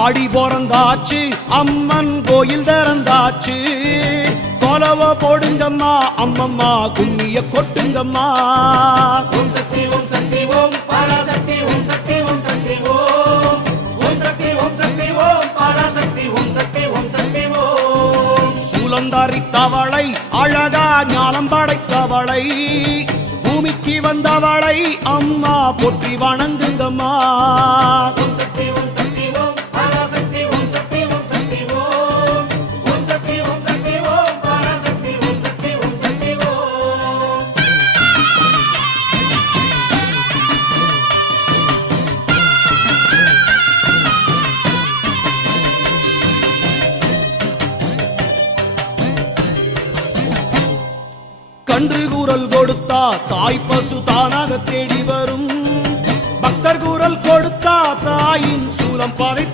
ஆடி பிறந்தாச்சு அம்மன் கோயில் திறந்தாச்சு கொலவ போடுங்கம்மா அம்மம்மா கும்மிய கொட்டுங்கம்மா. ஓம் சக்தி ஓம் சக்தி ஓம் பராசக்தி ஓம் சக்தி ஓம் சக்தி ஓம் ஓம் சக்தி ஓம் சக்தி ஓம் பராசக்தி ஓம் சக்தி ஓம் சக்தி ஓம். சூலந்தரித்தவளை அழகா ஞானம் படைத்தவளை பூமிக்கு வந்தவளை அம்மா போற்றி வணங்குங்கம்மா. ஓம் சக்தி ஓம் சக்தி ஓம் பராசக்தி ஓம் சக்தி ஓம் சக்தி ஓம் ஓம் சக்தி ஓம் சக்தி ஓம் பராசக்தி ஓம் சக்தி ஓம் சக்தி ஓம். கன்று கூறல் கொடுத்தா தாய் பசு தானாக தேடி வரும். பக்தர் கூறல் கொடுத்தா தாயின் சூலம் பறை